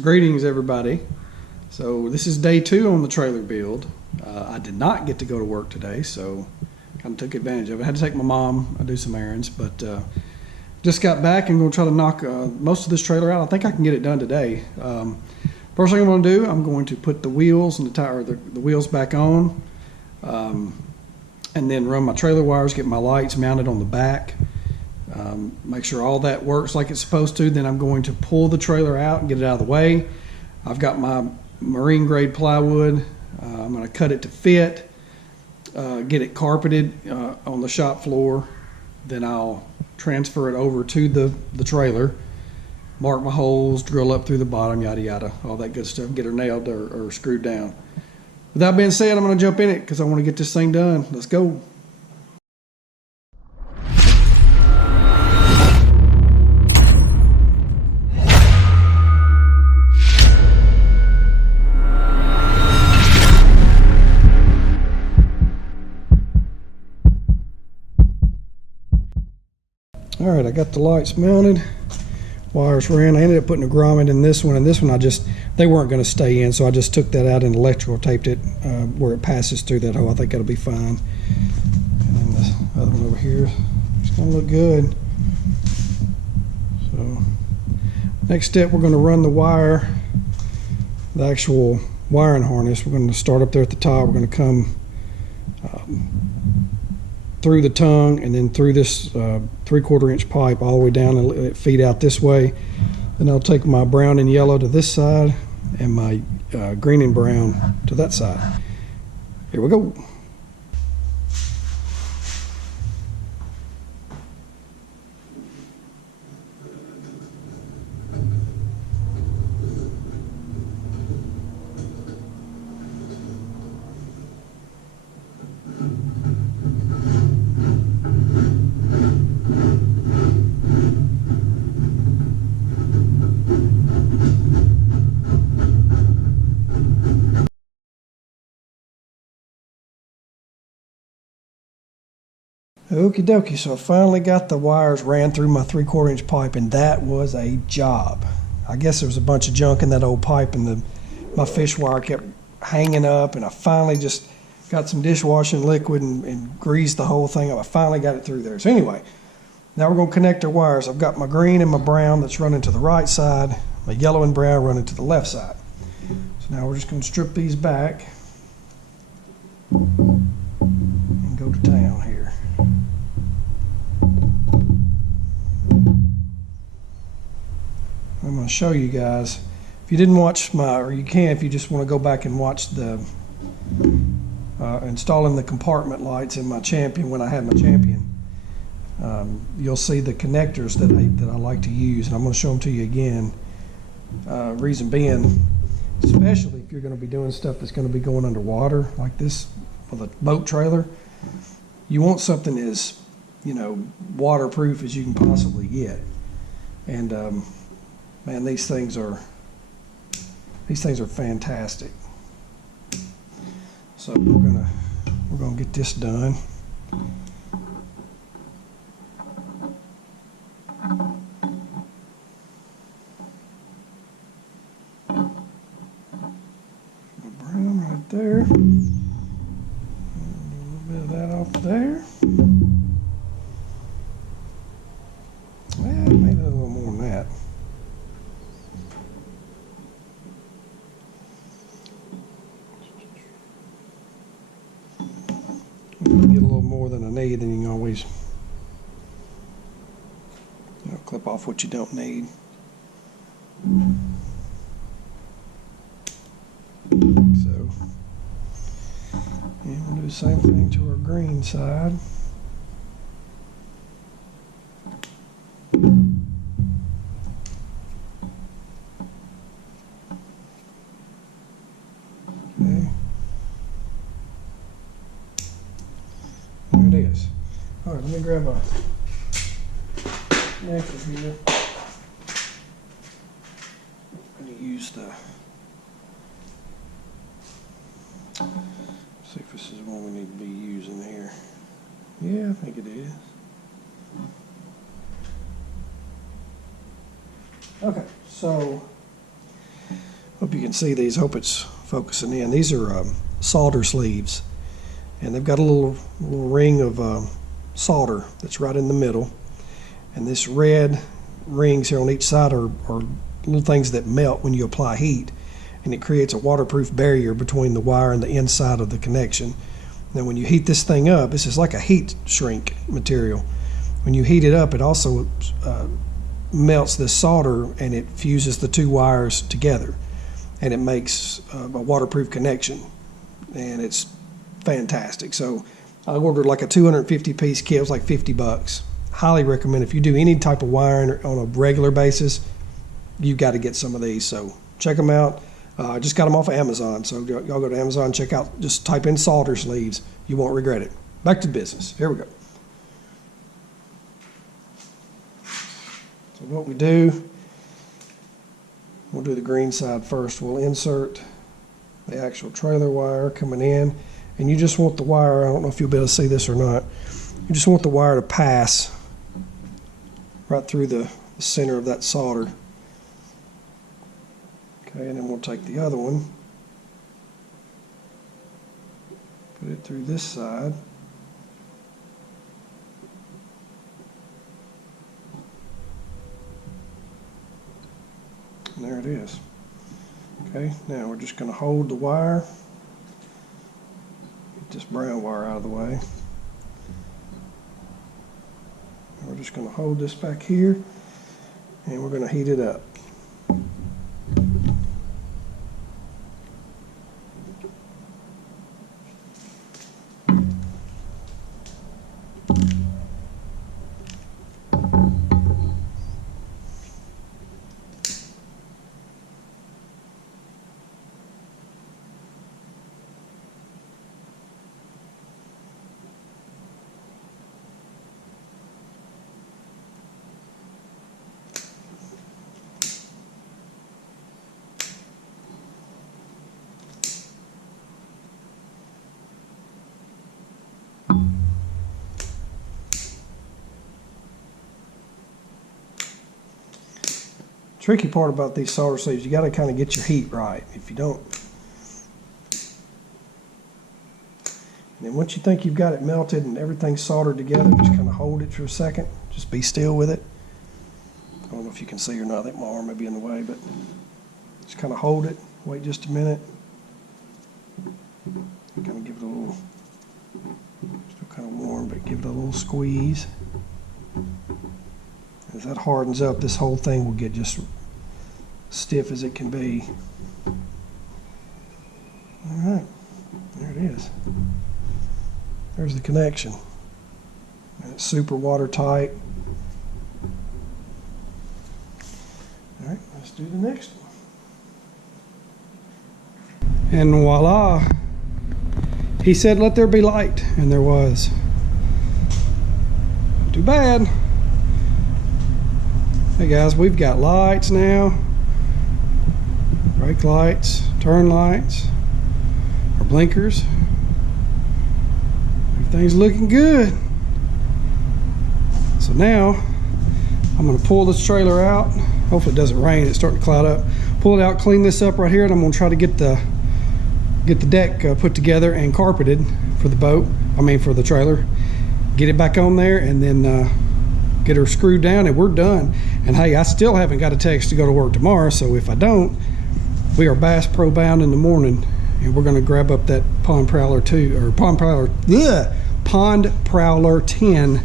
Greetings everybody. So this is day 2 on the trailer build. I did not get to go to work today, so kind of took advantage of it. I had to take my mom, do some errands, but just got back and going to try to knock most of this trailer out. I think I can get it done today. First thing I'm going to do, I'm going to put the wheels and the tire, the wheels back on, and then run my trailer wires, get my lights mounted on the back. Make sure all that works like it's supposed to. Then I'm going to pull the trailer out and get it out of the way. I've got my marine grade plywood. I'm going to cut it to fit, get it carpeted on the shop floor. Then I'll transfer it over to the trailer, mark my holes, drill up through the bottom, yada yada, all that good stuff, get her nailed or screwed down. With that being said, I'm going to jump in it because I want to get this thing done. Let's go. All right, I got the lights mounted, wires ran. I ended up putting a grommet in this one, and this one they weren't going to stay in, so I just took that out and electrical taped it where it passes through that hole. I think that'll be fine. And then the other one over here, it's going to look good. So next step, we're going to run the wire, the actual wiring harness. We're going to start up there at the top. We're going to come through the tongue and then through this 3/4 inch pipe all the way down and let it feed out this way. Then I'll take my brown and yellow to this side and my green and brown to that side. Here we go. Okie dokie, so I finally got the wires ran through my 3/4 inch pipe, and that was a job. I guess there was a bunch of junk in that old pipe, and my fish wire kept hanging up, and I finally just got some dishwashing liquid and greased the whole thing up. I finally got it through there. So anyway, now we're going to connect our wires. I've got my green and my brown that's running to the right side, my yellow and brown running to the left side. So now we're just going to strip these back and go to town here. I'm going to show you guys. If you didn't watch or you can if you just want to go back and watch the installing the compartment lights in my Champion when I had my Champion. You'll see the connectors that I like to use, and I'm going to show them to you again. Reason being, especially if you're going to be doing stuff that's going to be going underwater like this with a boat trailer, you want something as waterproof as you can possibly get. And man, these things are fantastic. So we're gonna get this done. Brown right there. A little bit of that off there. Well, maybe a little more than that. Get a little more than I need, then you can always clip off what you don't need. So, and we'll do the same thing to our green side. Okay. There it is. All right, let me grab a napkin here. I'm going to use the, see if this is one we need to be using here. Yeah, I think it is. Okay, so Hope you can see these. Hope it's focusing in. These are solder sleeves, and they've got a little ring of solder that's right in the middle, and this red rings here on each side are little things that melt when you apply heat, and it creates a waterproof barrier between the wire and the inside of the connection. Now when you heat this thing up, this is like a heat shrink material. When you heat it up, it also melts this solder, and it fuses the two wires together, and it makes a waterproof connection, and it's fantastic. So I ordered like a 250 piece kit. It was like $50. Highly recommend if you do any type of wiring on a regular basis, you've got to get some of these. So check them out. I just got them off of Amazon. So y'all go to Amazon, check out, just type in solder sleeves. You won't regret it. Back to business. Here we go. So what we do, we'll do the green side first. We'll insert the actual trailer wire coming in, and you just want the wire, I don't know if you'll be able to see this or not, you just want the wire to pass right through the center of that solder. Okay, and then we'll take the other one, put it through this side. And there it is. Okay, now we're just going to hold the wire, get this brown wire out of the way. And we're just going to hold this back here, and we're going to heat it up. Tricky part about these solder sleeves, you got to kind of get your heat right. If you don't, and then once you think you've got it melted and everything's soldered together, just kind of hold it for a second. Just be still with it. I don't know if you can see or not. I think my arm may be in the way, but just kind of hold it. Wait just a minute. Kind of give it a little, still kind of warm, but give it a little squeeze. As that hardens up, this whole thing will get just stiff as it can be. All right, there it is. There's the connection. And it's super watertight. All right, let's do the next one. And voila, he said, "Let there be light," and there was. Too bad. Hey guys, we've got lights now. Brake lights, turn lights, our blinkers. Everything's looking good. So now I'm going to pull this trailer out. Hopefully it doesn't rain. It's starting to cloud up. Pull it out, clean this up right here, and I'm going to try to get the deck put together and carpeted for the boat. I mean for the trailer. Get it back on there, and then get her screwed down, and we're done. And hey, I still haven't got a text to go to work tomorrow, so if I don't, we are Bass Pro bound in the morning, and we're going to grab up that Pond Prowler 2 or Pond Prowler 10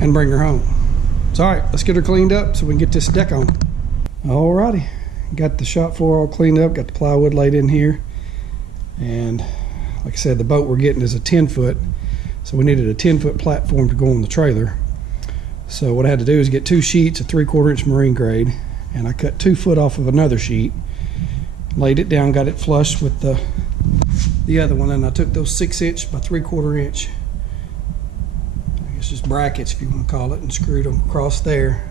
and bring her home. So all right, let's get her cleaned up so we can get this deck on. Alrighty, got the shop floor all cleaned up, got the plywood laid in here, and like I said, the boat we're getting is a 10-foot, so we needed a 10-foot platform to go on the trailer. So what I had to do is get 2 sheets of 3/4 inch marine grade, and I cut 2 foot off of another sheet, laid it down, got it flush with the other one, and I took those 6-inch by 3/4 inch, I guess just brackets if you want to call it, and screwed them across there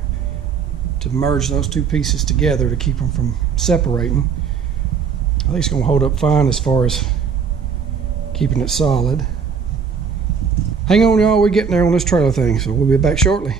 to merge those 2 pieces together to keep them from separating. I think it's going to hold up fine as far as keeping it solid. Hang on y'all, we're getting there on this trailer thing, so we'll be back shortly.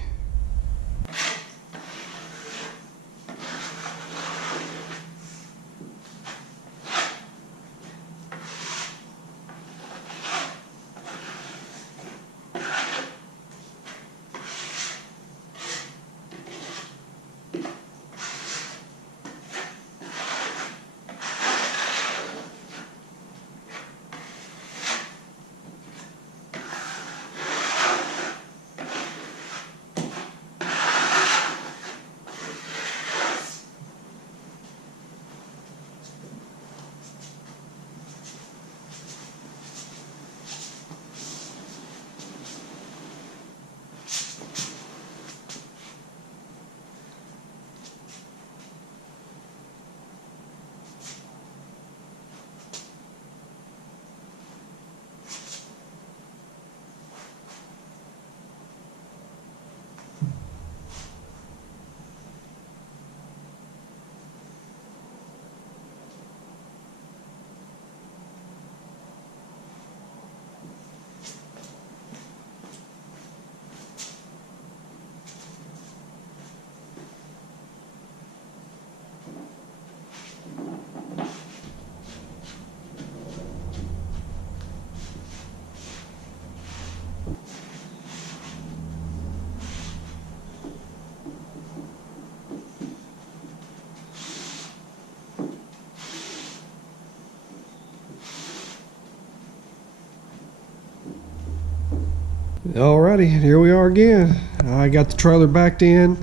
Alrighty, here we are again. I got the trailer backed in,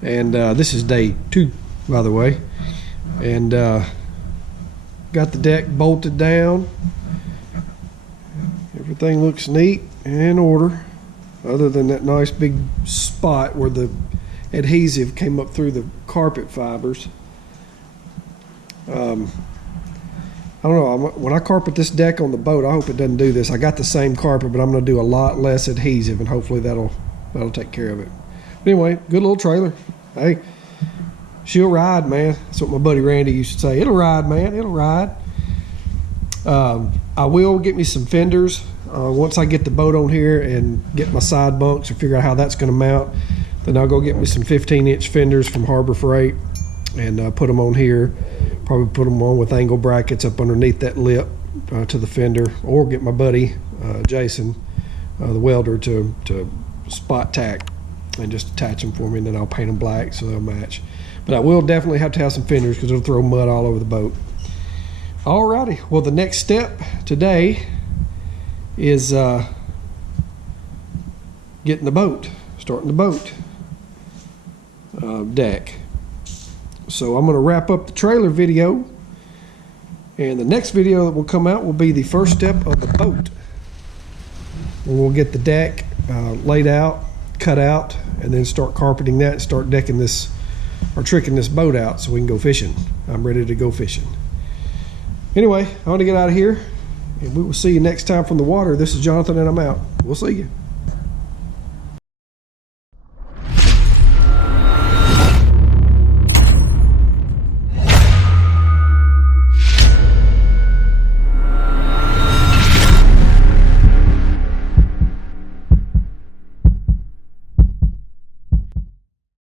and this is day 2, by the way. And got the deck bolted down. Everything looks neat and in order, other than that nice big spot where the adhesive came up through the carpet fibers. I don't know, when I carpet this deck on the boat, I hope it doesn't do this. I got the same carpet, but I'm going to do a lot less adhesive, and hopefully that'll take care of it. But anyway, good little trailer. Hey, she'll ride, man. That's what my buddy Randy used to say. It'll ride, man. It'll ride. I will get me some fenders once I get the boat on here and get my side bunks or figure out how that's going to mount. Then I'll go get me some 15-inch fenders from Harbor Freight and put them on here. Probably put them on with angle brackets up underneath that lip to the fender, or get my buddy Jason, the welder, to spot tack and just attach them for me, and then I'll paint them black so they'll match. But I will definitely have to have some fenders because it'll throw mud all over the boat. Alrighty, well, the next step today is getting the boat, starting the boat deck. So I'm going to wrap up the trailer video, and the next video that will come out will be the first step of the boat. And we'll get the deck laid out, cut out, and then start carpeting that and start decking this, or tricking this boat out so we can go fishing. I'm ready to go fishing. Anyway, I want to get out of here, and we will see you next time from the water. This is Jonathan, and I'm out. We'll see you.